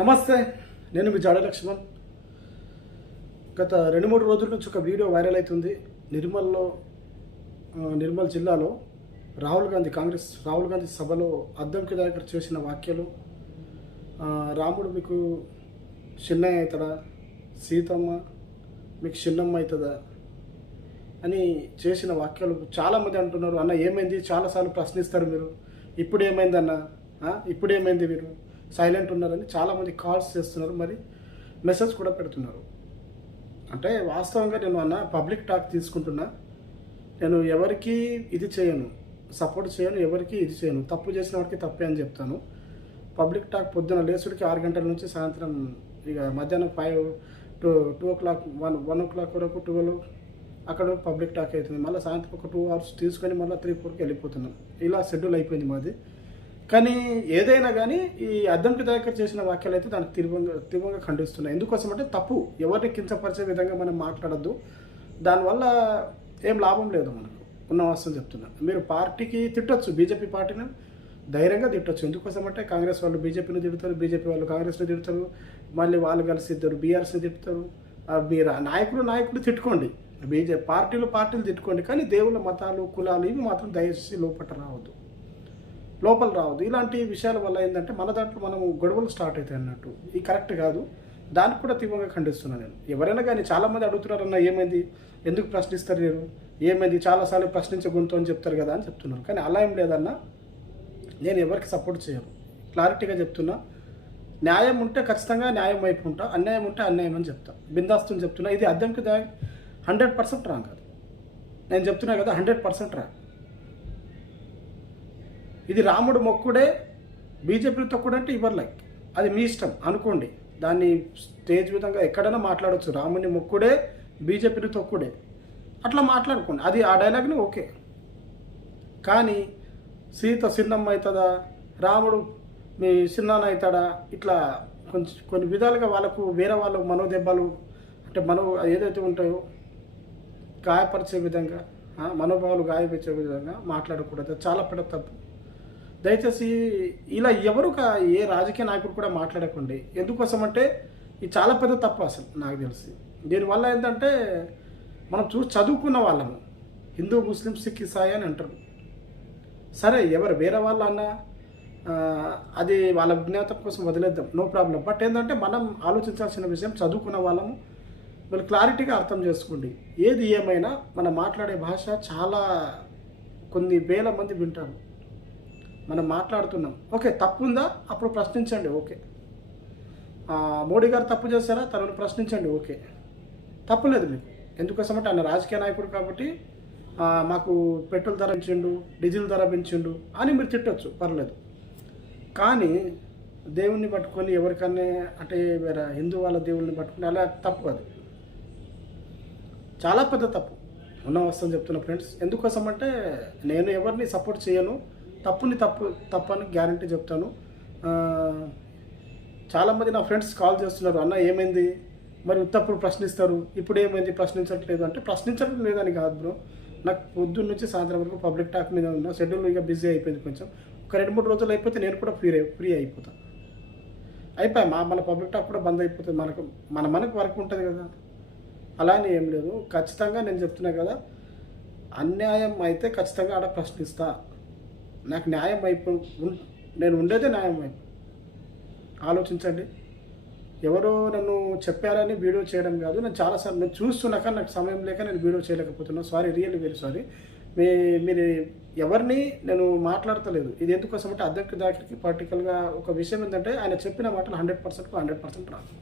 నమస్తే, నేను మీ జాడ లక్ష్మణ్. గత 2-3 రోజుల నుంచి ఒక వీడియో వైరల్ అవుతుంది. నిర్మల్ జిల్లాలో రాహుల్ గాంధీ సభలో అద్దంకి దగ్గర చేసిన వ్యాఖ్యలు, రాముడు మీకు చిన్నయ్య అవుతాడా, సీతమ్మ మీకు చిన్నమ్మ అవుతుందా అని చేసిన వ్యాఖ్యలు చాలామంది అంటున్నారు. అన్న ఏమైంది, చాలాసార్లు ప్రశ్నిస్తారు మీరు, ఇప్పుడు ఏమైంది అన్న, ఇప్పుడు ఏమైంది, మీరు సైలెంట్ ఉన్నారని చాలామంది కాల్స్ చేస్తున్నారు, మరి మెసేజ్ కూడా పెడుతున్నారు. అంటే వాస్తవంగా నేను అన్న పబ్లిక్ టాక్ తీసుకుంటున్నా. నేను ఎవరికి ఇది చేయను, సపోర్ట్ చేయను, ఎవరికి ఇది చేయను. తప్పు చేసిన వాడికి తప్పే అని చెప్తాను. పబ్లిక్ టాక్ పొద్దున లేసుడికి 6 గంటల నుంచి సాయంత్రం ఇక మధ్యాహ్నం 5 to 2 o'clock 1 o'clock వరకు 12 అక్కడ పబ్లిక్ టాక్ అవుతుంది. మళ్ళీ సాయంత్రం ఒక 2 hours తీసుకొని మళ్ళీ 3-4కి వెళ్ళిపోతున్నాం. ఇలా షెడ్యూల్ అయిపోయింది మాది. కానీ ఏదైనా కానీ ఈ అద్దంకి దగ్గర చేసిన వ్యాఖ్యలు అయితే దానికి తీవ్రంగా ఖండిస్తున్నాయి. ఎందుకోసం అంటే తప్పు, ఎవరిని కించపరిచే విధంగా మనం మాట్లాడద్దు. దానివల్ల ఏం లాభం లేదు మనకు, ఉన్న వాస్తవం చెప్తున్నా. మీరు పార్టీకి తిట్టొచ్చు, బీజేపీ పార్టీని ధైర్యంగా తిట్టొచ్చు. ఎందుకోసం అంటే కాంగ్రెస్ వాళ్ళు బీజేపీని తిడతారు, బీజేపీ వాళ్ళు కాంగ్రెస్ని తిడతారు, మళ్ళీ వాళ్ళు కలిసి ఇద్దరు బీఆర్ఎస్ని తిడతారు. మీరు నాయకులు తిట్టుకోండి, పార్టీలు తిట్టుకోండి, కానీ దేవుళ్ళ మతాలు కులాలు ఇవి మాత్రం దయచేసి లోపల రావద్దు. ఇలాంటి విషయాల వల్ల ఏంటంటే మన దాంట్లో మనము గొడవలు స్టార్ట్ అవుతాయి అన్నట్టు. ఇది కరెక్ట్ కాదు. దానికి కూడా తీవ్రంగా ఖండిస్తున్నాను నేను. ఎవరైనా కానీ చాలామంది అడుగుతున్నారన్న ఏమైంది, ఎందుకు ప్రశ్నిస్తారు మీరు, ఏమైంది, చాలాసార్లు ప్రశ్నించే గొంతు అని చెప్తారు కదా అని చెప్తున్నారు. కానీ అలా ఏం లేదన్నా, నేను ఎవరికి సపోర్ట్ చేయను, క్లారిటీగా చెప్తున్నా. న్యాయం ఉంటే ఖచ్చితంగా న్యాయం వైపు ఉంటా, అన్యాయం ఉంటే అన్యాయం అని చెప్తా, బిందాస్తుని చెప్తున్నా. ఇది అద్దంకి 100% రాంగ్ కాదు, నేను చెప్తున్నా కదా, 100% రాంగ్. ఇది రాముడు మొక్కుడే, బీజేపీని తొక్కుడంటే యువర్ లైక్, అది మీ ఇష్టం అనుకోండి. దాన్ని స్టేజ్ విధంగా ఎక్కడైనా మాట్లాడవచ్చు, రాముడిని మొక్కుడే బీజేపీని తొక్కుడే, అట్లా మాట్లాడుకోండి, అది ఆ డైలాగ్ని ఓకే. కానీ సీత చిన్నమ్మ అవుతుందా, రాముడు మీ చిన్నాన్న అవుతాడా, ఇట్లా కొన్ని విధాలుగా వాళ్ళకు వేరే వాళ్ళ మనోదెబ్బలు అంటే ఏదైతే ఉంటాయో గాయపరిచే విధంగా, మనోభావాలు గాయపరిచే విధంగా మాట్లాడకూడదు, చాలా పెద్ద తప్పు. దయచేసి ఇలా ఏ రాజకీయ నాయకుడు కూడా మాట్లాడకండి. ఎందుకోసం అంటే ఇది చాలా పెద్ద తప్పు అసలు నాకు తెలిసి. దీనివల్ల ఏంటంటే మనం చదువుకున్న వాళ్ళము, హిందూ ముస్లిం సిక్ ఇసాయి అని అంటారు. సరే, ఎవరు వేరే వాళ్ళు అన్నా అది వాళ్ళ విజ్ఞాతం కోసం వదిలేద్దాం, నో ప్రాబ్లం. బట్ ఏంటంటే మనం ఆలోచించాల్సిన విషయం, చదువుకున్న వాళ్ళము, వాళ్ళు క్లారిటీగా అర్థం చేసుకోండి. ఏది ఏమైనా మనం మాట్లాడే భాష చాలా కొన్ని వేల మంది వింటారు. మనం మాట్లాడుతున్నాం, ఓకే, తప్పు ఉందా, అప్పుడు ప్రశ్నించండి, ఓకే. మోడీ గారు తప్పు చేస్తారా, తనను ప్రశ్నించండి, ఓకే, తప్పులేదు మీకు. ఎందుకోసం అంటే ఆయన రాజకీయ నాయకుడు కాబట్టి మాకు పెట్రోల్ ధర పెంచిండు, డీజిల్ ధర పెంచిండు అని మీరు తిట్టొచ్చు, పర్లేదు. కానీ దేవుణ్ణి పట్టుకొని ఎవరికన్నా అంటే వేరే హిందూ వాళ్ళ దేవుళ్ళని పట్టుకుని అలా తప్పు, అది చాలా పెద్ద తప్పు. ఉన్న వస్తుంది చెప్తున్నా ఫ్రెండ్స్. ఎందుకోసం అంటే నేను ఎవరిని సపోర్ట్ చేయను, తప్పని గ్యారంటీ చెప్తాను. చాలామంది నా ఫ్రెండ్స్ కాల్ చేస్తున్నారు, అన్న ఏమైంది, మరి ఉత్తప్పుడు ప్రశ్నిస్తారు, ఇప్పుడు ఏమైంది ప్రశ్నించట్లేదు అంటే, ప్రశ్నించడం లేదని కాదు బ్రో. నాకు పొద్దున్న నుంచి సాయంత్రం వరకు పబ్లిక్ టాక్ మీద ఉన్న షెడ్యూల్ ఇక బిజీ అయిపోయింది. కొంచెం ఒక 2-3 రోజులు అయిపోతే నేను కూడా ఫ్రీ అయిపోతాను. మన పబ్లిక్ టాక్ కూడా బంద్ అయిపోతుంది. మనకు వర్క్ ఉంటుంది కదా, అలా అని ఏం లేదు. ఖచ్చితంగా నేను చెప్తున్నా కదా, అన్యాయం అయితే ఖచ్చితంగా ఆడ ప్రశ్నిస్తా. నాకు న్యాయం వైపు నేను ఉండేదే న్యాయం వైపు. ఆలోచించండి. ఎవరో నన్ను చెప్పారని వీడియో చేయడం కాదు. నేను చాలాసార్లు నేను చూస్తున్నాక నాకు సమయం లేక నేను వీడియో చేయలేకపోతున్నా. Sorry, really very sorry. మీరు ఎవరిని నేను మాట్లాడతలేదు. ఇది ఎందుకోసం అంటే అద్దెకి దానికి పర్టికులర్గా ఒక విషయం ఏంటంటే, ఆయన చెప్పిన మాటలు 100% రాదు.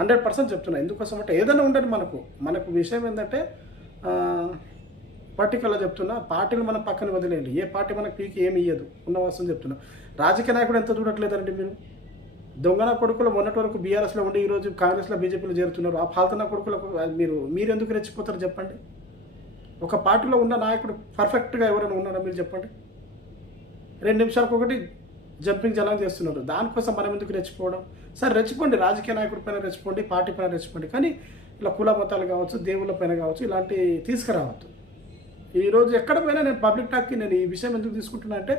100% చెప్తున్నా. ఎందుకోసం అంటే ఏదైనా ఉండదు మనకు విషయం ఏంటంటే పర్టికులర్ చెప్తున్నా, పార్టీలు మనం పక్కన వదిలేయండి. ఏ పార్టీ మనకు పీకి ఏమి ఇయ్యదు, ఉన్న వస్తువు చెప్తున్నా. రాజకీయ నాయకుడు ఎంత చూడట్లేదండి మీరు. దొంగన కొడుకులు మొన్నటి వరకు బీఆర్ఎస్లో ఉండి ఈరోజు కాంగ్రెస్లో బీజేపీలో చేరుతున్నారు. ఆ పాల్తున్న కొడుకులకు మీరు ఎందుకు రెచ్చిపోతారు చెప్పండి. ఒక పార్టీలో ఉన్న నాయకుడు పర్ఫెక్ట్గా ఎవరైనా ఉన్నారో మీరు చెప్పండి. 2 నిమిషాలకు ఒకటి జంపింగ్ జలాంగ్ చేస్తున్నారు. దానికోసం మనం ఎందుకు రెచ్చిపోవడం? సరే, రెచ్చిపోండి, రాజకీయ నాయకుడి పైన రెచ్చిపోండి, పార్టీ పైన రెచ్చిపోండి, కానీ ఇలా కుల మతాలు కావచ్చు, దేవుళ్ళ పైన కావచ్చు, ఇలాంటివి తీసుకురావద్దు. ఈరోజు ఎక్కడ పోయినా నేను పబ్లిక్ టాక్కి నేను ఈ విషయం ఎందుకు తీసుకుంటున్నా అంటే,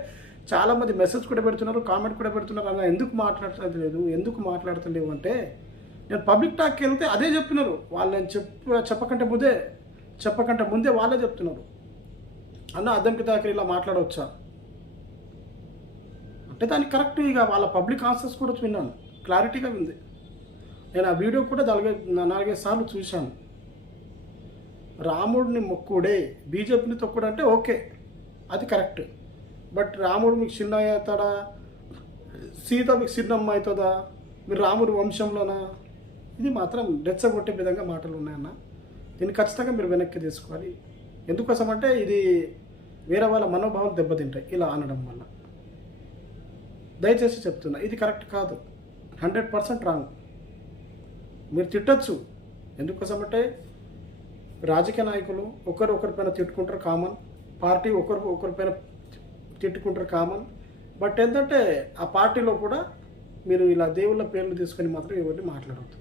చాలామంది మెసేజ్ కూడా పెడుతున్నారు, కామెంట్ కూడా పెడుతున్నారు, అలా ఎందుకు మాట్లాడలేదు, ఎందుకు మాట్లాడతలేవు అంటే నేను పబ్లిక్ టాక్కి వెళ్తే అదే చెప్పినారు. వాళ్ళని చెప్పకంటే ముందే వాళ్ళే చెప్తున్నారు, అన్న అద్దంకి దాకా ఇలా మాట్లాడవచ్చా అంటే దానికి కరెక్ట్. ఇక వాళ్ళ పబ్లిక్ ఆన్సర్స్ కూడా విన్నాను, క్లారిటీగా ఉంది. నేను ఆ వీడియో కూడా 4-5 సార్లు చూశాను. రాముడిని మొక్కుడే బీజేపీని తొక్కుడు అంటే ఓకే, అది కరెక్ట్. బట్ రాముడు మీకు చిన్న అవుతాడా, సీత మీకు చిన్నమ్మ అవుతుందా, మీరు రాముడు వంశంలోనా, ఇది మాత్రం రెచ్చగొట్టే విధంగా మాటలు ఉన్నాయన్న. దీన్ని ఖచ్చితంగా మీరు వెనక్కి తీసుకోవాలి. ఎందుకోసం అంటే ఇది వేరే వాళ్ళ మనోభావాలు దెబ్బతింటాయి ఇలా అనడం వల్ల. దయచేసి చెప్తున్నా, ఇది కరెక్ట్ కాదు, 100% రాంగ్. మీరు తిట్టచ్చు, ఎందుకోసం అంటే రాజకీయ నాయకులు ఒకరిపైన తిట్టుకుంటారు కామన్, పార్టీ ఒకరిపైన తిట్టుకుంటారు కామన్. బట్ ఏంటంటే ఆ పార్టీలో కూడా మీరు ఇలా దేవుళ్ళ పేర్లు తీసుకొని మాత్రం ఎవరిని మాట్లాడవద్దు.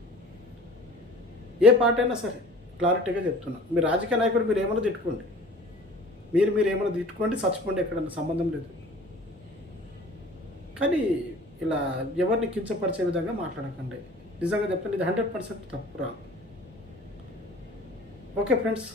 ఏ పార్టీ అయినా సరే క్లారిటీగా చెప్తున్నా. మీరు రాజకీయ నాయకుడు మీరు ఏమైనా తిట్టుకోండి, మీరు ఏమైనా తిట్టుకోండి, చచ్చిపోండి, ఎక్కడన్నా సంబంధం లేదు. కానీ ఇలా ఎవరిని కించపరిచే విధంగా మాట్లాడకండి. నిజంగా చెప్పండి, ఇది 100% తప్పు రా. Okay friends.